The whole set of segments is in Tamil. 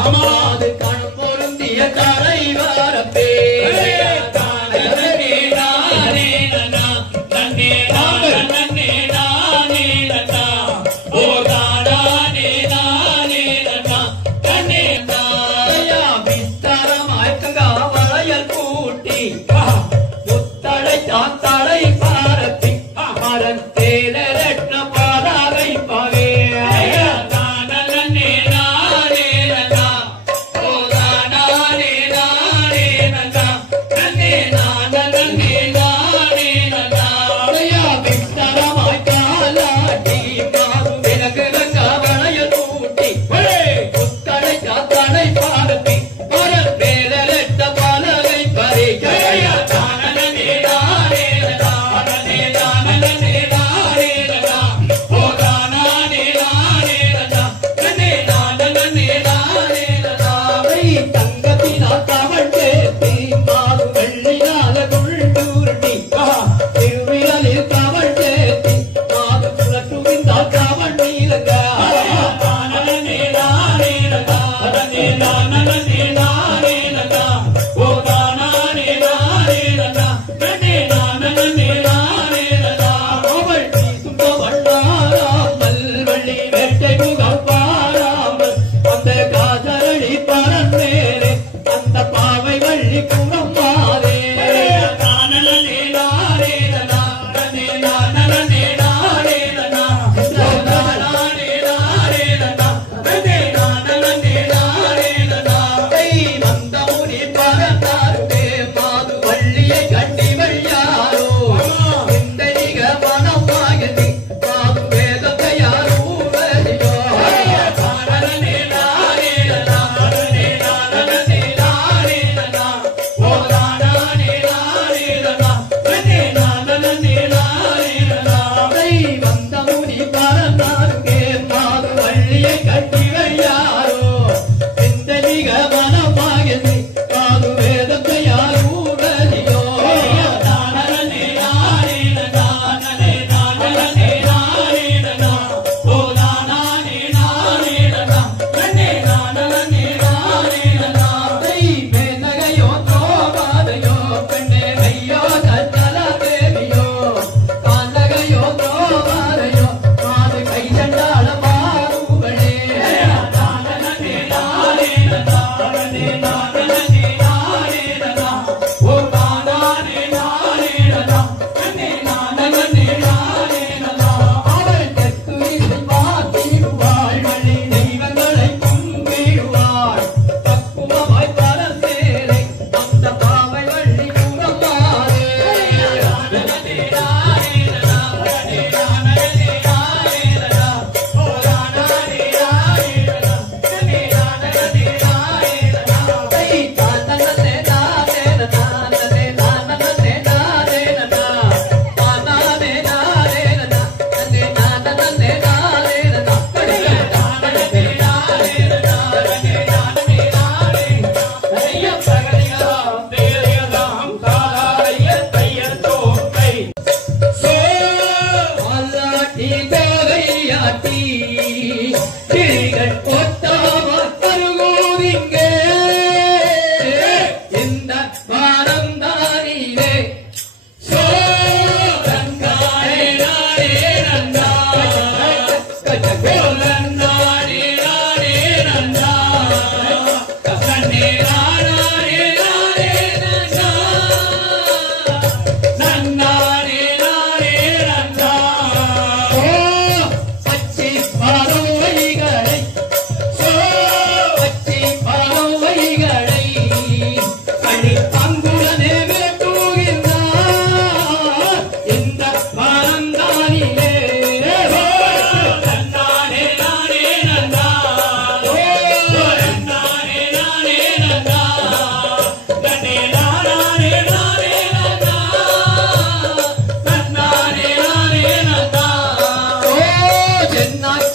அமாது கண் பொருந்திய தலை வரப்பே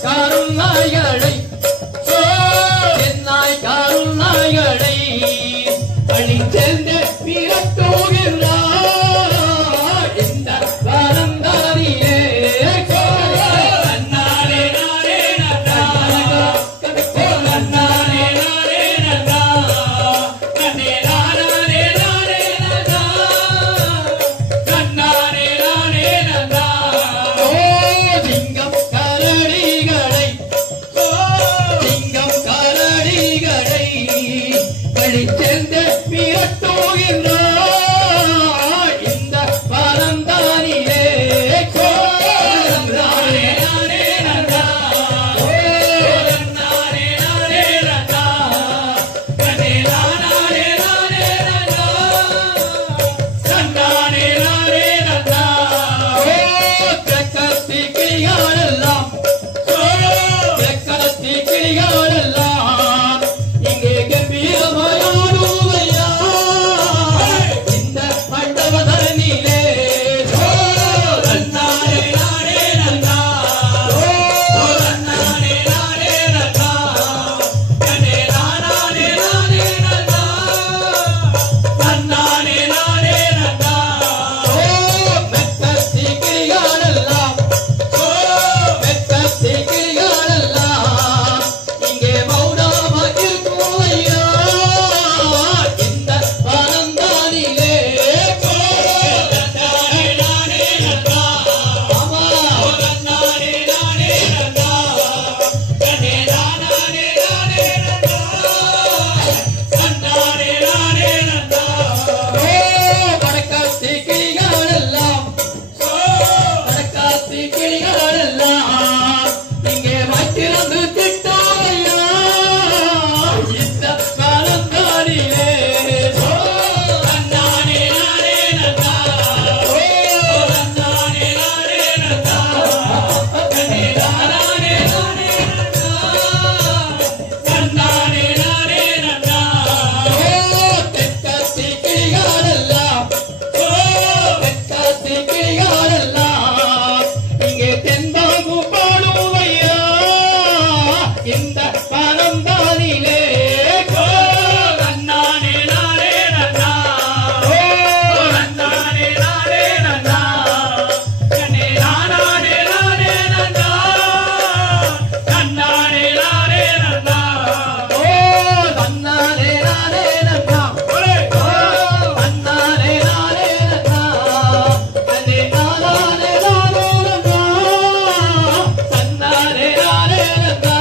கருநாய்களை என்னாய் கருநாய்களை அழிச்சென்று விரட்டுகின்றார் இந்த பரந்தாரியே நன்னாரே நாரே நன்னா நன்னாரே நாரே நன்னா நன்னே நாரே நாரே நன்னா நன்னாரே நாரே நன்னா ஓ சிங்கம் கரடிகளை சிங்கம் கரடிகளை அழிச்சென்று விரட்டுகின்றார் இந்த பரந்தாரியே நன்னாரே நாரே நன்னா நன்னாரே நாரே நன்னா நன்னே நாரே நாரே நன்னா நன்னாரே நாரே நன்னா தெற்கத்தி கிளிகளெல்லாம் தெற்கத்தி கிளிகளெல்லாம் இங்கே கம்பீரமாயாடுவையா இந்த மண்டபதனிலே நன்னாரே நாரே நன்னா நன்னாரே நாரே நன்னா நன்னே நாரே நாரே நன்னா நன்னாரே நாரே நன்னா மெத்தத்தி கிளிகளெல்லாம் மெத்தத்தி கிளிகளெல்லாம் இங்கே மௌனமாக இருக்கும் ஐயா இந்த பரந்தாரிலே நன்னாரே நாரே நன்னா ஆமா நன்னாரே நாரே நன்னா நன்னே நாரே நாரே நன்னா நன்னாரே நாரே நன்னா வடக்காத்தி கிளிகளெல்லாம் வடக்காத்தி கிளிகளெல்லாம் இங்கே வைத்திருந்து திட்டாயா இந்த பரந்தாரிலே நன்னாரே நாரே நன்னா நன்னாரே நாரே நன்னா நன்னே நாரே நாரே நன்னா நன்னாரே நாரே நன்னா தெற்கத்தி கிளிகளெல்லாம் தெற்கத்தி கிளிகளெல்லாம் இங்கே தென்பாங்கு பாடுவையா இந்த பரந்தாரிலே நன்னாரே நாரே நன்னா நன்னாரே நாரே நன்னா நன்னே நாரே நாரே நன்னா நன்னாரே நாரே நன்னா நன்னாரே நாரே நன்னா நன்னாரே நாரே நன்னா நன்னே நாரே நாரே நன்னா நன்னாரே நாரே நன்னா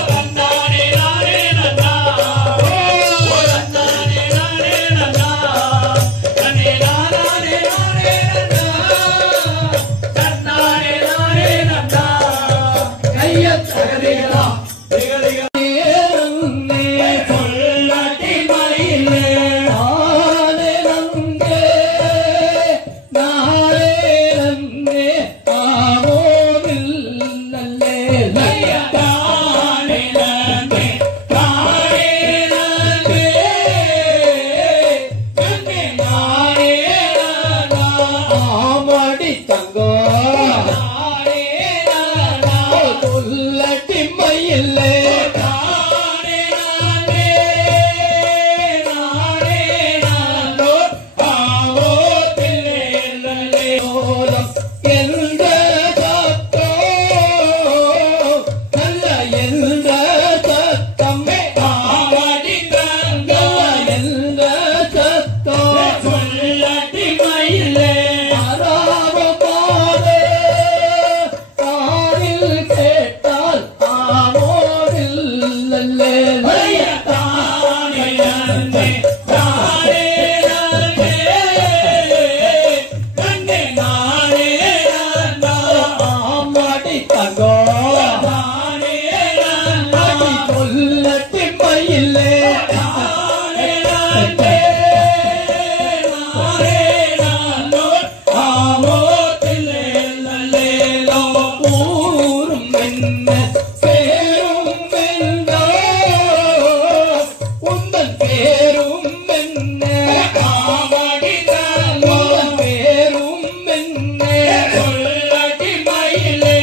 நன்னாரே நாரே நன்னா நன்னாரே நாரே நன்னா நன்னே நாரே நாரே நன்னா நன்னாரே நாரே நன்னா கைய தகதிகளா சொல்லட்டி மயிலே நாளே நங்கே நாளே நங்கே ஆவோதில்லே தானே நங்கே தானே நங்கே நங்கே நானே நானா ஆமடி தங்கோ நானே நானா சொல்லட்டி மயிலே நானே நானே நானே நானோ ஆவோதில்லே ஓலம் எந்த சத்தோ நல்ல எந்த சத்தம் ஆவடி தங்க எந்த சத்தோ சொல்லட்டி மயிலே அராவ பாதே காதில் கேட்டால் ஆவோதில்லே தானே நன்னே தானே நன்னே நன்னே நானே நன்னா ஆமாடி தங்கோ நானே நன்னா சொல்லட்டி மயிலே தானே நன்னே நானே நன்னோ ஆவோதில்லே ஊரும் என்ன பேரும் என்ன உந்தன் பேரும் என்ன ஆவடி உந்தன் பேரும் என்ன சொல்லட்டி மயிலே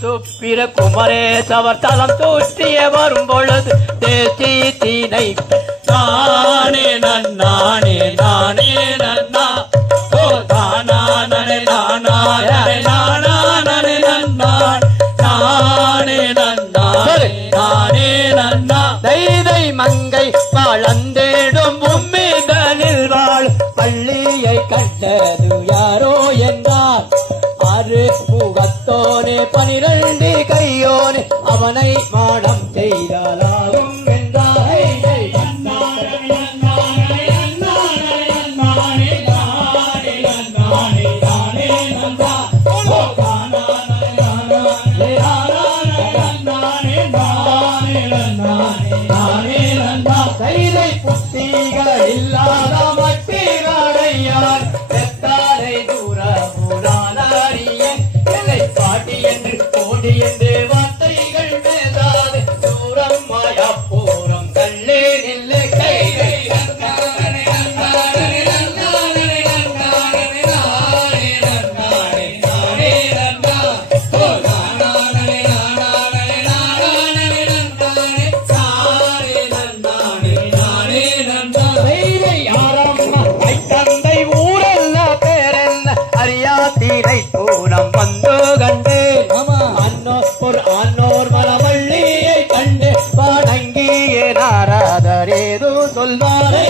சுப்பிர குமரேசவர் தலம் தூற்றிய வரும் பொழுது தேசி தீனை நானே நன்னானே நானே நன்னா ஓ தானே நானே நானே நன்னான் நானே நன்னானே நானே நன்னா தைதை மங்கை வளர்ந்திடும் உம்மிதனில் வாழ் பள்ளியை கண்டது யாரோ என்றார் முகத்தோனே 12 கையோனே அவனை மாடம் செய்தாலும் என்றாய் கைதை புத்திகள் இல்லாத மட்டிகளையார் செத்தாரை தூர புராணறியன் பாட்டி என்று கோடி என்று வார்த்தைகள் மேலாது தூரம் மாயா போரம் கல்லே நில்லை கைதை தீரை பூரம் வந்து கண்டு அன்னோர் மரவள்ளியை கண்டு வணங்கிய நாரதரேது சொல்வாரை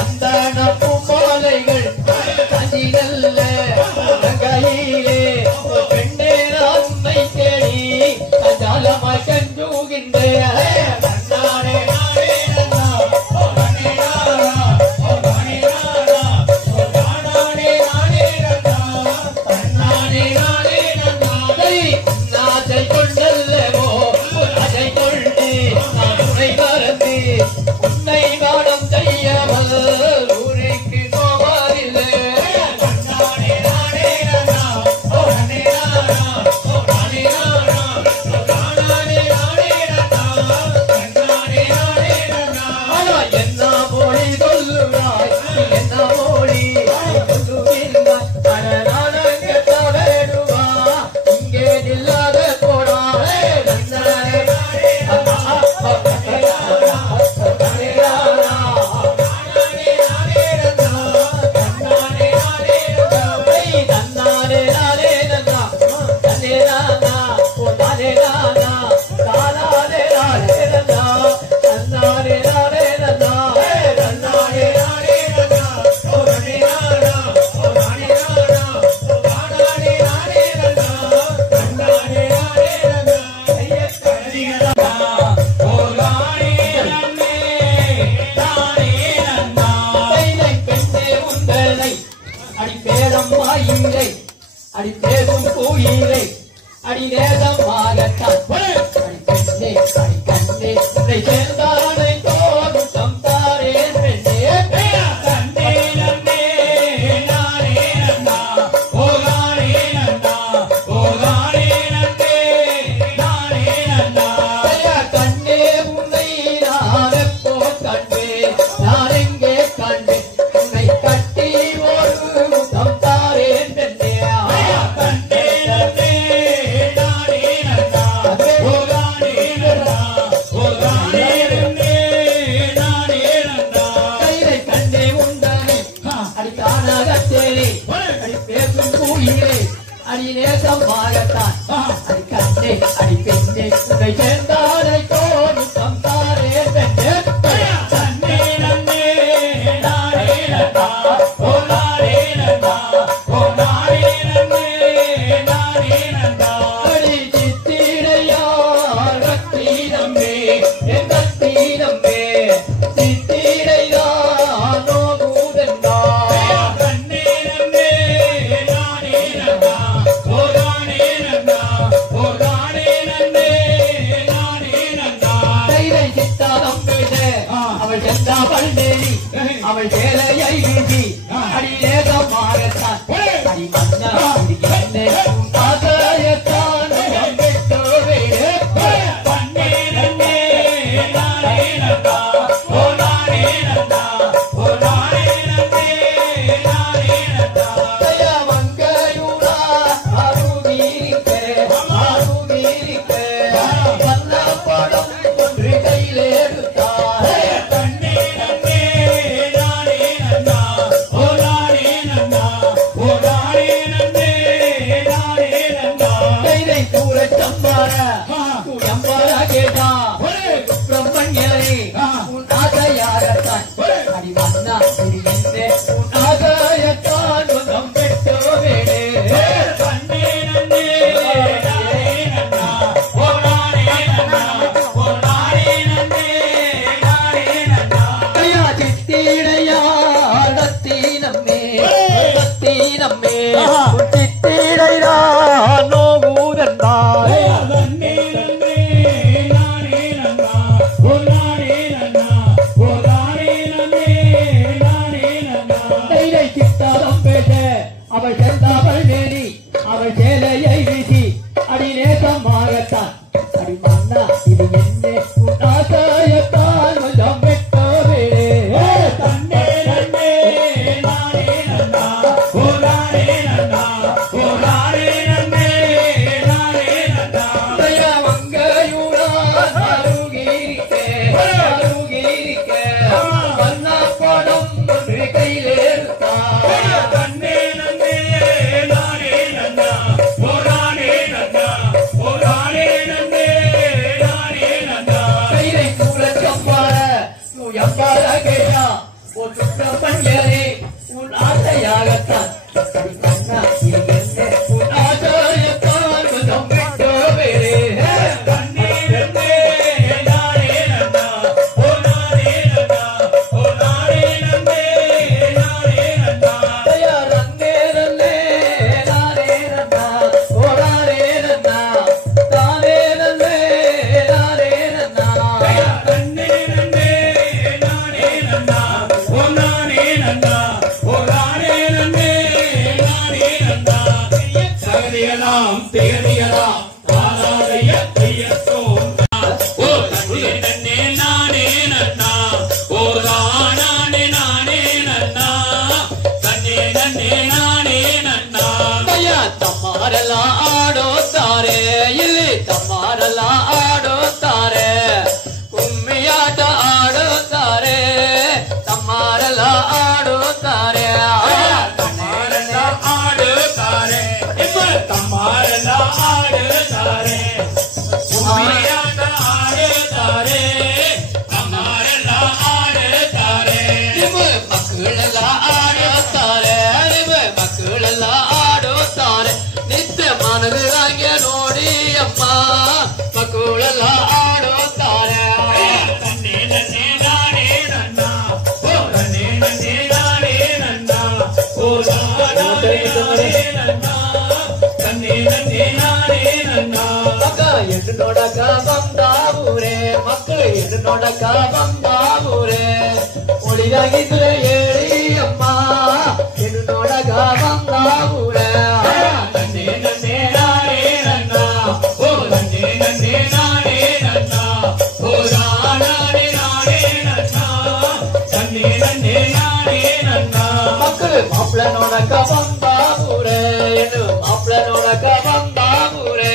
சந்தன பூமாலைகள் அதிலல்ல கையிலே பெண்ணே நான் உன்னை தேடி அஜாலமாய் கஞ்சுகின்றேன் உன்னை வாடம் செய்யவல் ஊருக்கு போவதில்லை என்ன மொழி சொல்லுவாய் என்ன மொழி சொல்லுவா இங்கே இல்லாத போடா அடி பேசும் கோயிலை அடி நேசமாகத்தான் அடி பெண்ணே அடி கண்ணே உன்னை சேர்ந்தானை தோறும் தந்தாரே பெண்ணே தன்னே நன்னே நானே நன்னா ஓகானே நன்னா ஓகானே நன்னே நானே நன்னா கண்ணே உன்னை நான் எப்போ கண்டே நான் எங்கே கண்டே உன்னை கட்டி ஒரு தந்தாரே பெண்ணே அடி நேசமாகத்தான் அடி கண்ணே அடி பெண்ணே உன்னை சேர்ந்தாரை தோறும் தந்தாரே பெண்ணே தன்னே நன்னே நானே நன்னா ஓகானே நன்னா ஓகானே நன்னே நானே நன்னா அடி சித்திரையா ரத்தினமே என் ரத்தினமே சித்திரையா நோகுதென்றா தன்னே நன்னே நானே நன்னா ஓகானே நன்னா ஓகானே நன்னே நானே நன்னா கைலை சித்தாரம் பேச அவள் சென்றா பல்வேலி அவள் சேலையை வீசி அடி நேசமாகத்தான் அடி மன்னா அடி என்னே உன் ஆசையத்தான் பெற்றோரே தன்னே நன்னே நானே நன்னா ஓகானே நன்னா ஓகானே நன்னே நானே நன்னா மங்கையூரா அருவீரிக்க வல்ல படம் ஒன்று கையிலேடுத்தார் தன்னே நன்னே நானே நன்னா ஓகானே நன்னா ஓகானே நன்னே நானே நன்னா கைதை கூறச் சம்பார கூடம்பார கேட்டா சுப்பிரமணியரே உன் ஆசையாகத்தான் அடி மன்னா இது என்னே உன் ஆசையத்தான் சொந்தம் பெற்றோரே தன்னே நன்னே நானே நன்னா ஓகானே நன்னா ஓகானே நன்னே நானே நன்னா சித்திரையா ரத்தினமே ரத்தினமே சித்திரையா நோகுதென்றாய் தன்னே நன்னே நானே நன்னா ஓகானே நன்னா ஓகானே நன்னே நானே நன்னா கைலை சித்தாரம் பேச அவள் சேர்ந்தவள் வேணி அவள் சேலையை வீசி அடி நேசமாகத்தான் அடி மன்னா இது என்னே உன் ஆசையத்தான் கொஞ்சம் பெற்றோரே தன்னே நன்னே நானே நன்னா ஓகானே நன்னா பிரம்மண்யரே உன் ஆசையாகத்தான் அண்ணா இது என்ன உன் ஆசையத்தான் கொஞ்சம் விட்டு வேறே கண்ணீரன்னே நானே நன்னா ஓ நானே நன்னா ஓ நானே நன்னே நானே நன்னா ஐயா ரன்னே ரன்னே நானே ரன்னா ஓ நானே ரன்னா நானே ரன்னே நானே ரன்னா கண்ணீரன்னே நானே நன்னா ஓ நானே நன்னா ஓ நானே நன்னே நானே நன்னா சகதியலாம் திகதியலாம் ஆராதைய ஐயத்தோம் ஓ நன்னே நன்னே நானே நன்னா ஓ நானே நானே நன்னா நன்னே நன்னே நானே நன்னா ஐயா தம்மாரெல்லாம் ஆடோத்தாரே ಇಲ್ಲಿ ತಮ್ಮಾರೆல்லாம் ಆಡೋತಾರೆ ಕುಮ್ಮಿಯಾಟ ಆಡೋತಾರೆ ತಮ್ಮಾರೆல்லாம் ಆಡೋತಾರೆ ತಮ್ಮಾರೆಲ್ಲ ಆಡುತ್ತಾರೆ ತಮ್ಮಾರೆಲ್ಲ ಆಡುತ್ತಾರೆ ಕುಮ್ಮಿಯಾಟ ಆಡುತ್ತಾರೆ ತಮ್ಮಾರೆಲ್ಲ ಆಡುತ್ತಾರೆ ನಿಮ್ಮ ಮಕ್ಕಳೆಲ್ಲ ಆಡುತ್ತಾರೆ ನಿಮ್ಮ ಮಕ್ಕಳೆಲ್ಲ ಆಡುತ್ತಾರೆ ನಿತ್ಯ ಮನಗಂಗೆ ನೋಡಿ ಅಮ್ಮ ಮಕ್ಕಳೆಲ್ಲ ಆಡುತ್ತಾರೆ ನನ್ನೇ ನನ್ನೇ ನಾನೇ ನನ್ನ ಓ ನನ್ನೇ ನನ್ನೇ ನಾನೇ ನನ್ನ ಓ ನಾನೇ ನಾನೇ ನನ್ನ ನನ್ನೇ ನನ್ನೇ ನಾನೇ ನನ್ನ ಮಕ್ಕ ಎದ್ದು ನೋಡಕ ಬಂದಾವೂರೇ ಮಕ್ಕಳು ಎದ್ದು ನೋಡಕ ಬಂದಾವೂರೇ ಉಳಿದಾಗಿದ್ರೆ ಹೇಳಿ ಅಮ್ಮ ಎದ್ದು ನೋಡಕ ಬಂದಾವೂರೇ ನನ್ನೇ ನನ್ನೇ ನಾನೇ ನನ್ನ ಓ ನನ್ನೇ ನನ್ನೇ ನಾನೇ ನನ್ನ ಓ ನಾನೇ ನಾನೇ ನನ್ನ ನನ್ನೇ ನನ್ನೇ ನಾನೇ ನನ್ನ ಮಕ್ಕಳು ಮಾಪ್ಳ ನೋಡಕ ಬಂದಾವೂರೇ ಏನು ಮಾಪ್ಳ ನೋಡಕ ಬಂದಾವೂರೇ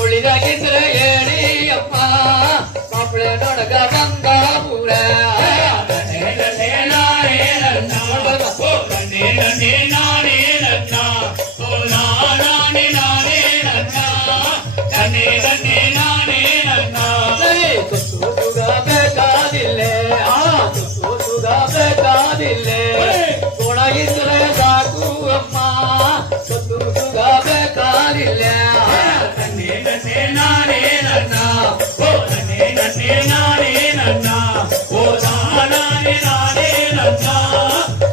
ಉಳಿದಾಗಿದ್ರೆ ಹೇಳಿ ಅಮ್ಮ ಮಾಪ್ಳ ನೋಡಕ ಬಂದಾವೂರೇ ನನ್ನೇ ನನ್ನೇ ನಾನೇ ನನ್ನ ಓ ನನ್ನೇ ನನ್ನೇ ನಾನೇ ನನ್ನ ಓ ನಾನೇ ನಾನೇ ನನ್ನ ನನ್ನೇ ನನ್ನೇ ನಾನೇ ನನ್ನ ಸರಿ ತುಸು ಸುಗ ಬೇಕಾದಿಲ್ಲೇ ತುಸು ಸುಗ ಬೇಕಾದಿಲ್ಲೇ ಕೊಡಗಿದ್ರೆ ಸಾಕು ಅಮ್ಮ ತುಸು ಸುಗ ಬೇಕಾದಿಲ್ಲೇ ನನ್ನೇ ನನ್ನೇ ನಾನೇ ನನ್ನ ಓ ನನ್ನೇ ನನ್ನೇ ನಾನೇ ನನ್ನ ಓ ನಾನೇ ನಾನೇ ನನ್ನ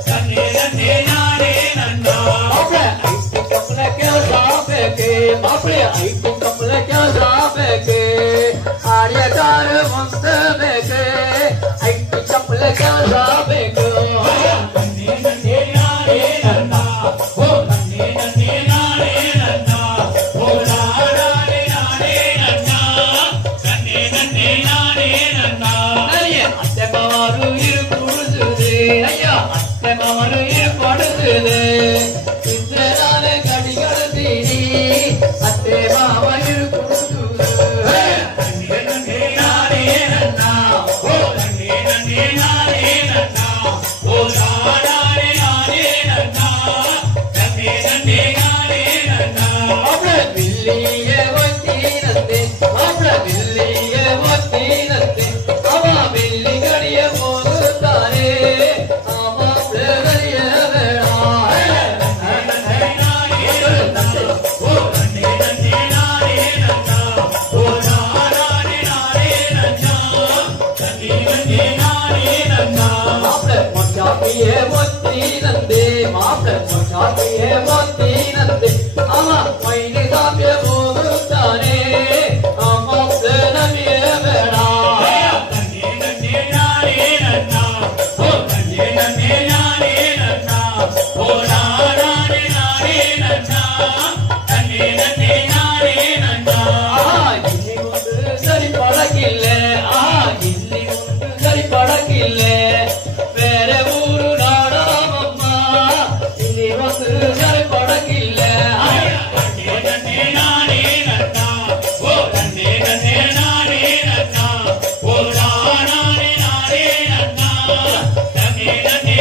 ನನ್ನೇ ನನ್ನೇ ನಾನೇ ನನ್ನ ಮಾಪ್ಳೆ ಐಟಿ ಕಂಪ್ಲೆ ಕೆಲಸ ಬೇಕೆ ಮಾಪ್ಳೆ ಐಟಿ ಕಂಪ್ಲೆ ಕೆಲಸ ಬೇಕೆ ಆರ್ಯಕಾರ ಮುಂದೆ ಬೇಕೆ ಐಟಿ ಕಂಪ್ಲೆ ಕೆಲಸ ಬೇಕು ನನ್ನೇ ನನ್ನೇ ನಾನೇ ನನ್ನ ಓ ನನ್ನೇ ನನ್ನೇ ನಾನೇ ನನ್ನ ಓ ನಾನೇ ನಾನೇ ನನ್ನ ನನ್ನೇ ನನ್ನೇ ನಾನೇ ನನ್ನ நிறைய அத்தை மாறு இருப்படுது ஐயா அத்தை மாறு இருப்படுது இந்திரனால கடி கடத்தீனி அத்தை மாவ இருப்படுது நன்ನೇ ನನ್ನೇ ನಾನೇ ನನ್ನ ಓ ನನ್ನೇ ನನ್ನೇ ನಾನೇ ನನ್ನ ಓ ನಾನೇ ನಾನೇ ನನ್ನ ನನ್ನೇ ನನ್ನೇ ನಾನೇ ನನ್ನ மாப்பிள வில்லிய ஒத்தினந்தே மாப்பிள வில்லிய ஒத்தினந்தே அவ வில்லி கடிய போகுதாரே மாப்பிள கடிய வேணா ನನ್ನೇ ನಾನೇ ನನ್ನ ಓ ನನ್ನೇ ನನ್ನೇ ನಾನೇ ನನ್ನ ಓ ನಾನೇ ನಾನೇ ನನ್ನ ನನ್ನೇ ನನ್ನೇ ನಾನೇ ನನ್ನ மாப்பிள மொச்சாப்பிய ஒத்தினந்தே மாப்பிள மொச்சாப்பிய ஒத்தினந்தே அவ மைனி சாப்பிய போகுதாரே மாப்பிள நம்பிய வேணா ನನ್ನೇ ನನ್ನೇ ನಾನೇ ನನ್ನ ಓ ನನ್ನೇ ನನ್ನೇ ನಾನೇ ನನ್ನ ಓ ನಾನೇ ನಾನೇ ನನ್ನ ನನ್ನೇ ನನ್ನೇ ನಾನೇ ನನ್ನ ಇಲ್ಲಿ ಒಂದು ಸರಿ ಪಡಕಿಲ್ಲ ಇಲ್ಲಿ ಒಂದು ಸರಿ ಪಡಕಿಲ್ಲ ಬೇರೆ ಊರು ನಾಡಮಮ್ಮ ಇಲ್ಲಿ ಒಂದು ಸರಿ ಪಡಕಿಲ್ಲ ನನ್ನೇ ನನ್ನೇ ನಾನೇ ನನ್ನ ಓ ನನ್ನೇ ನನ್ನೇ ನಾನೇ ನನ್ನ ಓ ನಾನೇ ನಾನೇ ನನ್ನ ನನ್ನೇ ನನ್ನೇ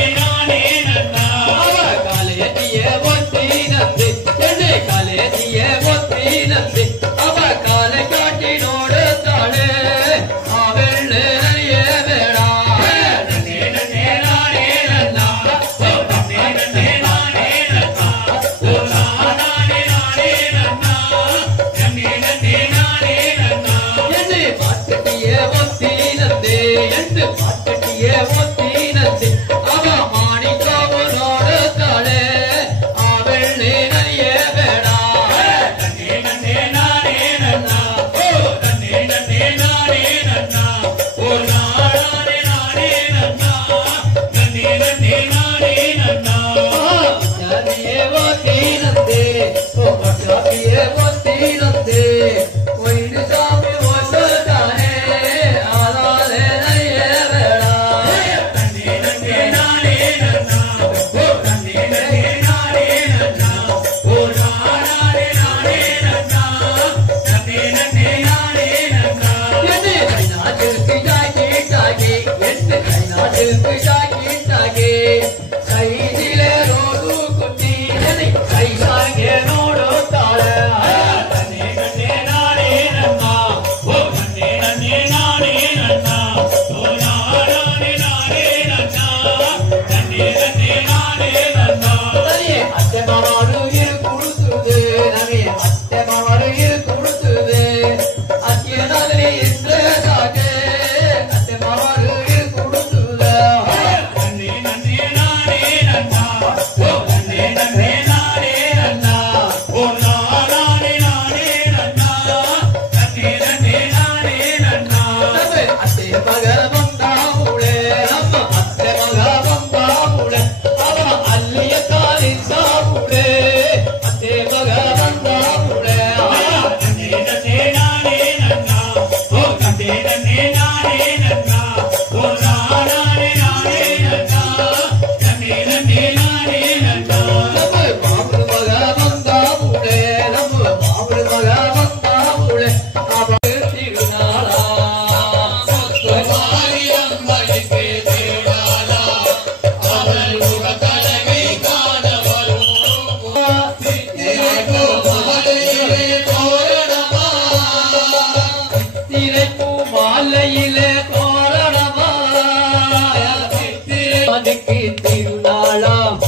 அம்மனுக்கு திருநாளாம்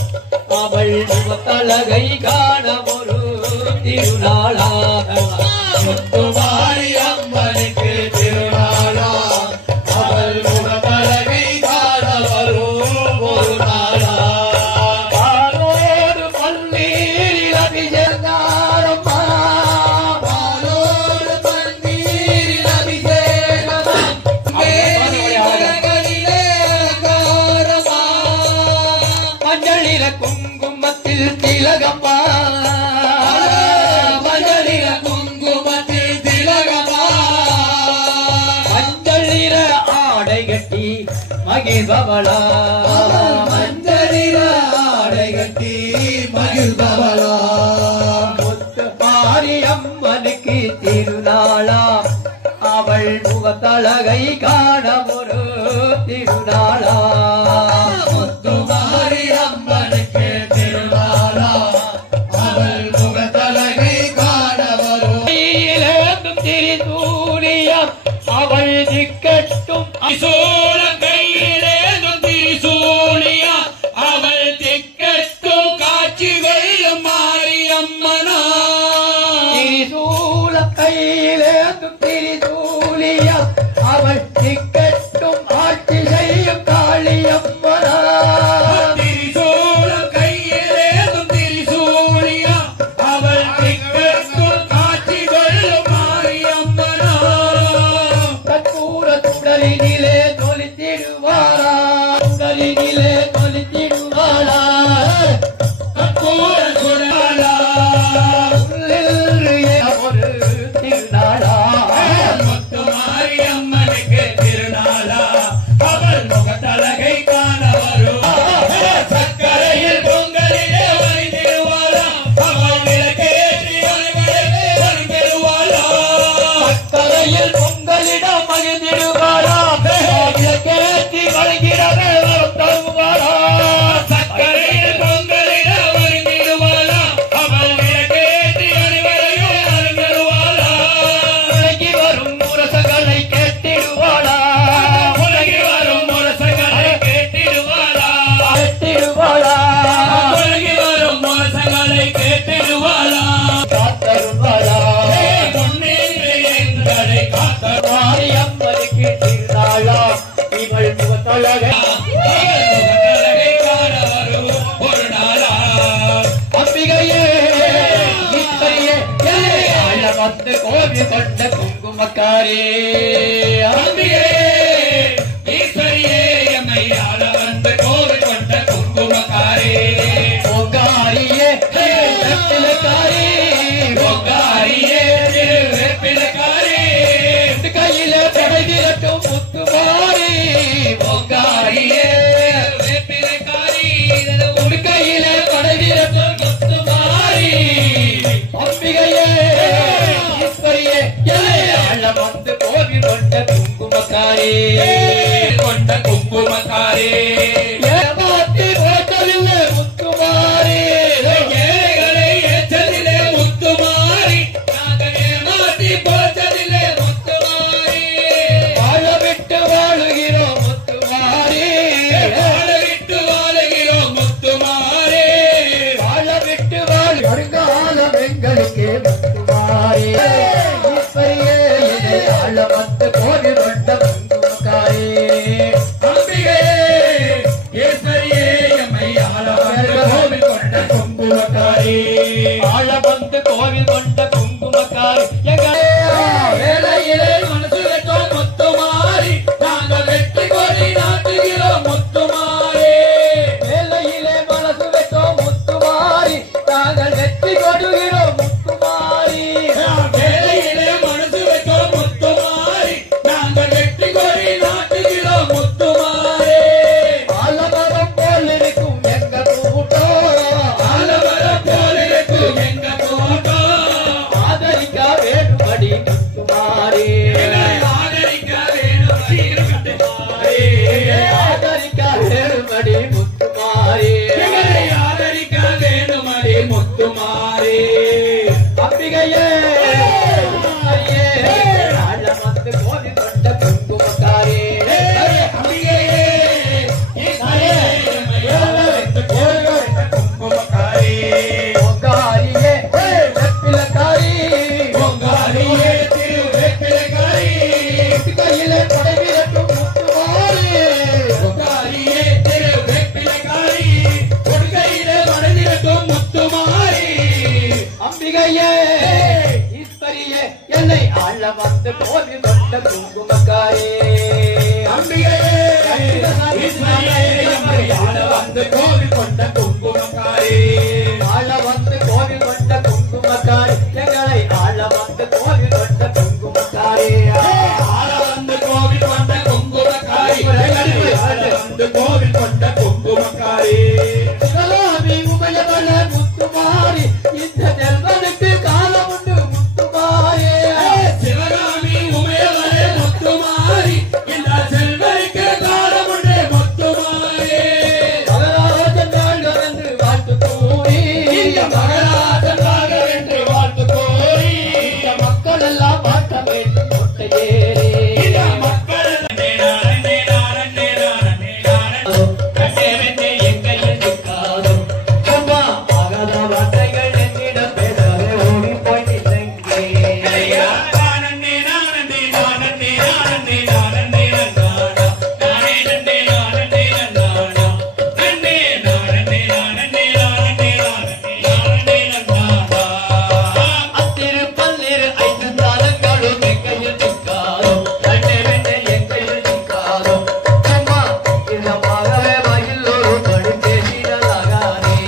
அவள் முகத்தழகை காண ஒரு திருநாளாம் முத்துமாரி அம்மனுக்கு திருநாளாம் அவள் முகத்தழகை காண வரும் ஒரு நாளா பாலோடு பன்னீரில் அபிஷேகம்மா பாலோடு பன்னீரில் அபிஷேகமா மேகங்களிலே அலங்காரமா மஞ்சளில குங்குமத்தில் திலகம்மா மஞ்சளில குங்குமத்தில் திலகமா மஞ்சளில ஆடை கட்டி மகிழ்பவளா மஞ்சளில ஆடை கட்டி மகிழ்பவளா மாரியம்மனுக்கு திருநாளா அவள் முகத்தழகை காண ஒரு திருநாளா முத்துமாரி அம்மனுக்கு திருநாளா அவள் முகத்தழகை காண வரும் கையிலேந்தும் திரிசூலியம் அவள் திக்கட்டும் திரிசூல கையிலேந்தும் திரிசூலியா அவள் திக்கட்டும் காட்சி வெல்லும் மாரியம்மனா திரிசூல கையிலேந்தும் திரிசூலியம் அவள் திக்கட்டும் ஆட்சி செய்யும் காளியம்மனா திரிசூல கையிலேந்தும் திரிசூலியா அவள் திக்கட்டும் காட்சி வெல்லும் மாரியம்மனா கற்பூர சுடலினிலே தொலித்திடுவாரா சுடலினிலே தொலித்திடுவாரா கற்பூர சுடலா உள்ளில் ஒரு திருநாளா முத்துமாரி அம்மனுக்கு திருநாளா அவள் முகத்தழகை காண வரும் சக்கரையில் பொங்கலிலே வரைந்திடுவாளா அவள் விளக்கேற்றி வரைந்திடுவாளா கரையில் பொங்கலிடம் மகிழ்ந்திடுவாரா கேட்டி வழங்கிறவே தருவாரா சக்கரையில் பொங்கலிலே வரைந்திடுவாளா அவள் விளக்கேற்றி அனைவரையும் வரைந்திடுவாளா உலகி வரும் முரசங்களை கேட்டிடுவாளா உலகி வரும் முரசங்களை கேட்டிடுவாளா கேட்டிடுவாளா உலகி வரும் முரசங்களை கேட்டிடுவாளா காத்தருவாளா பொன்னின்று எங்களை காத்தருவாளா மாரியம்மனுக்கு திருநாளா இவள் முகத்தழகை முகத்தழகை காண வரும் ஒரு நாளா அம்பிகையே இத்தகையே ஆழ வந்து கோவி கொண்ட குங்குமக்காரே அம்பிகே ஈஸ்வரியே எம்மை ஆள வந்து கோவில் கொண்ட குங்குமக்காரே பொங்காரியே வெப்பிலக்காரி பொங்காரியே திருவேப்பிலக்காரே கையில படைதிரட்டும் முத்துமாரி பொங்காரியே வேப்பிலக்காரி ஒரு கையில படைதிரட்டும் முத்துமாரி அம்பிகையே ஈஸ்வரியே ஆழ வந்து கோவி கொண்ட குங்குமக்காரி கொண்ட குங்குமக்காரே ஏமாத்தி போட்டதில்லை முத்துமாரி ஏழைகளை ஏற்றதிலே முத்துமாரி நாங்கள் ஏமாத்தி போற்றதிலே முத்துமாரி வாழ விட்டு வாழுகிறோம் முத்துமாரி வாழ விட்டு வாழுகிறோம் முத்துமாரி வாழ விட்டு வாழ் வருங்காலம் எங்களுக்கு முத்துமாரி ஈஸ்வரியே என்னை ஆள வந்து கோடி கொண்ட குங்குமக்காரி அம்பிகே ஆள வந்து கோவில் கொண்ட குங்குமக்காரே அம்பிகையே ஆள வந்து கோவில் கொண்ட குங்குமக்காரே ஆள வந்து கோவில் கொண்ட குங்குமக்காரே எங்களை ஆள வந்து கோவில் கொண்ட குங்குமக்காரே ஆள வந்து கோவில் கொண்ட குங்குமக்காரே ஆள வந்து கோவில் கொண்ட குங்குமக்காரே சிவகாமி உமையவள முத்துமாரி இந்த நெல்வனுக்கு காலம் உண்டு முத்துமாரே சிவகாமி உமையவளே முத்துமாரி இந்த செல்வருக்கு காலமுண்டே முத்துமாரி மகராஜன் வாழ்க என்று வாழ்த்து கூறி இந்த மகராஜனாக என்று வாழ்த்து கோரி இந்த மக்கள் எல்லாம் மாற்ற வேண்டும் கொட்டையேறி இந்த மக்கள் அம்மா ஆகாத வார்த்தைகள் என்னிடம் பேசாதே ஓடி போய் நின்றே அத்திருப்பல்லிரு ஐந்து தாளங்களும் எங்கையில் நிற்காதோ ரெண்டே ரெண்டே எங்கையில் நிற்காதோ அம்மா இதமாகவே வாயில் ஒரு படி பேசிடலாகாதே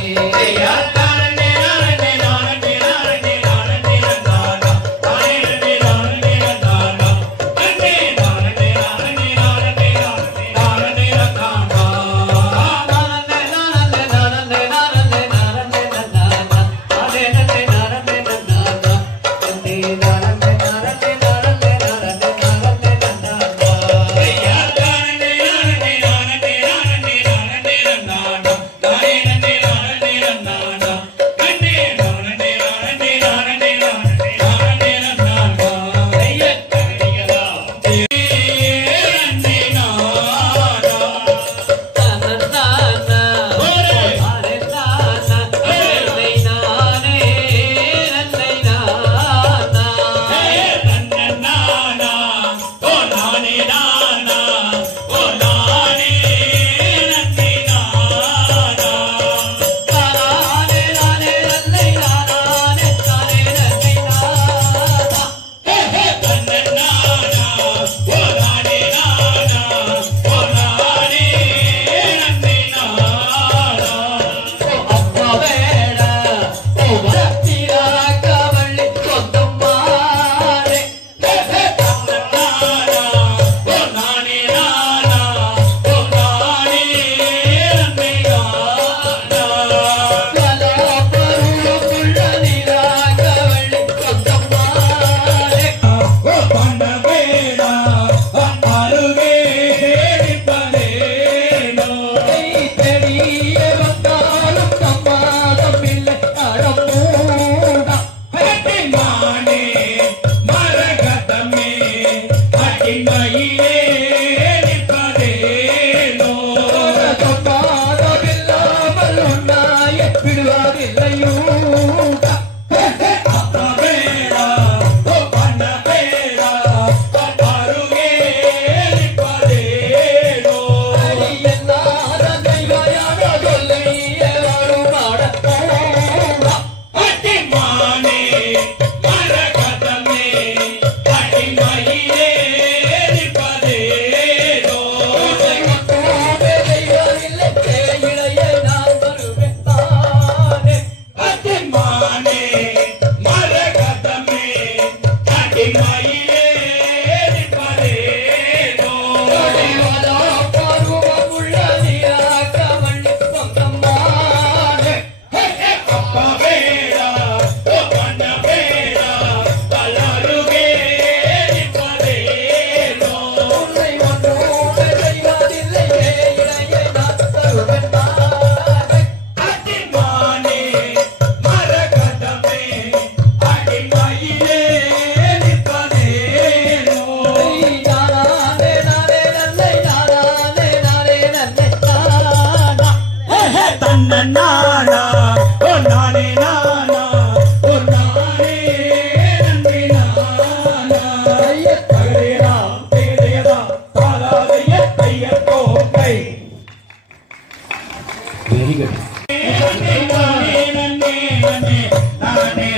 Nani, nani, nani, nani,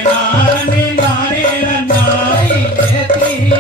nani, nani,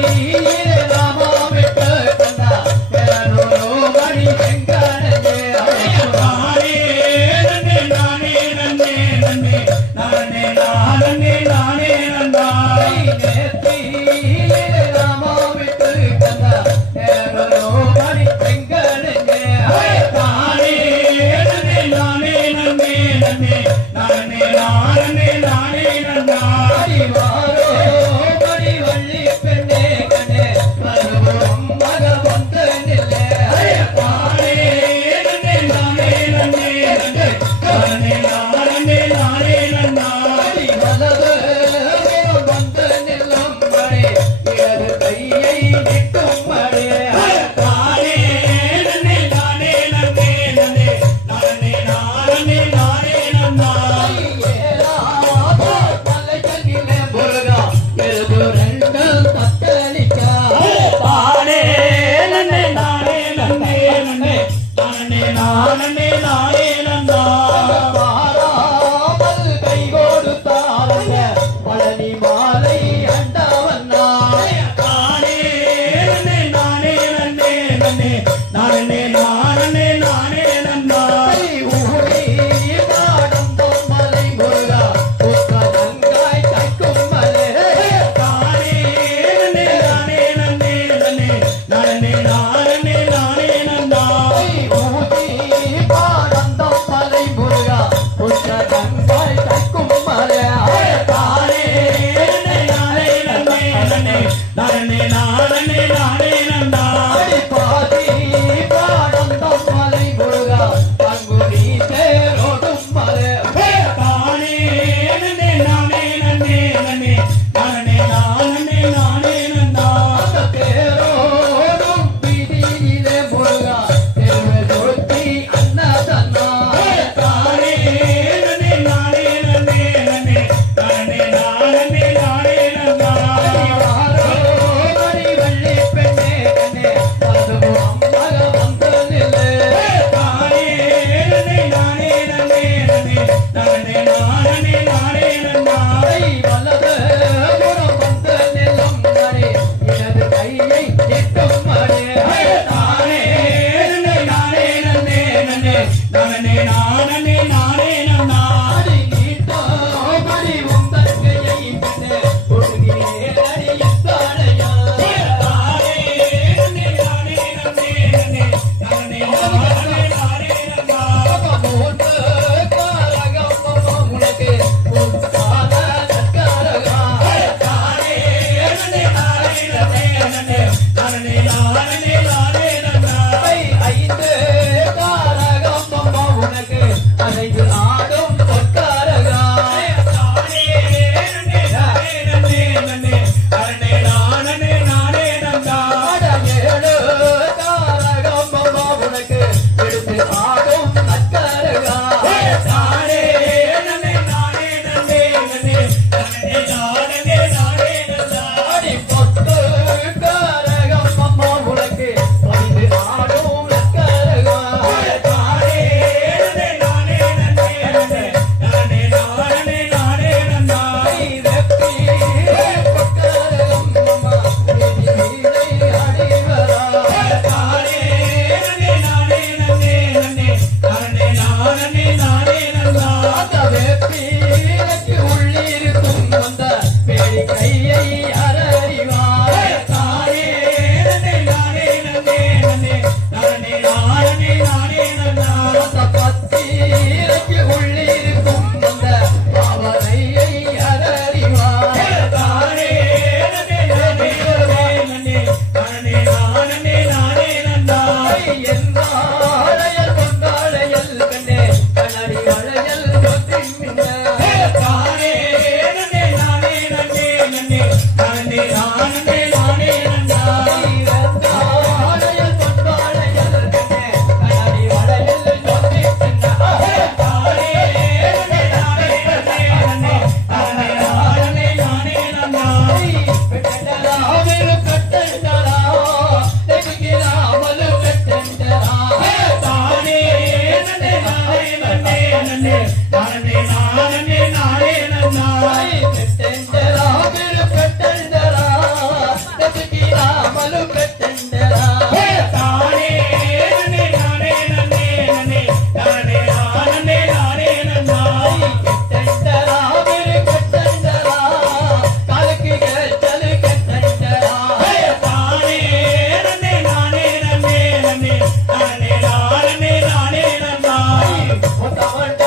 கொத்தமட்ட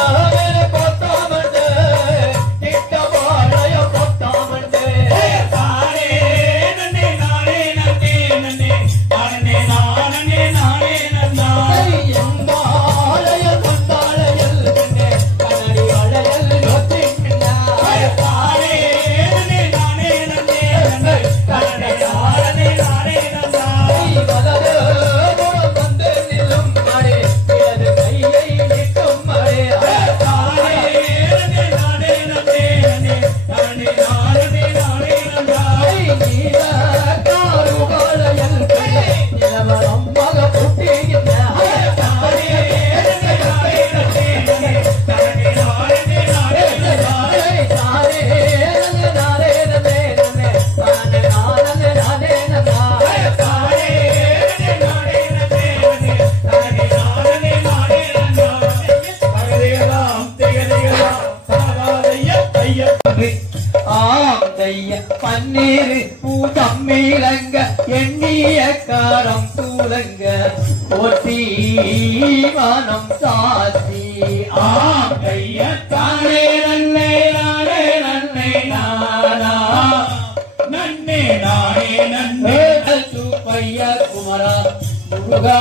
கொத்தமட்ட கிட்ட பாளையம் பன்னீர் பூதம் மீளங்க எண்ணிய காரம் சூழங்க போற்றி மனம் சாத்தி கையத்தானே நன்னை நானே நன்னை நானா நன்னே நானே நன்னே சுப்பையா குமரா முருகா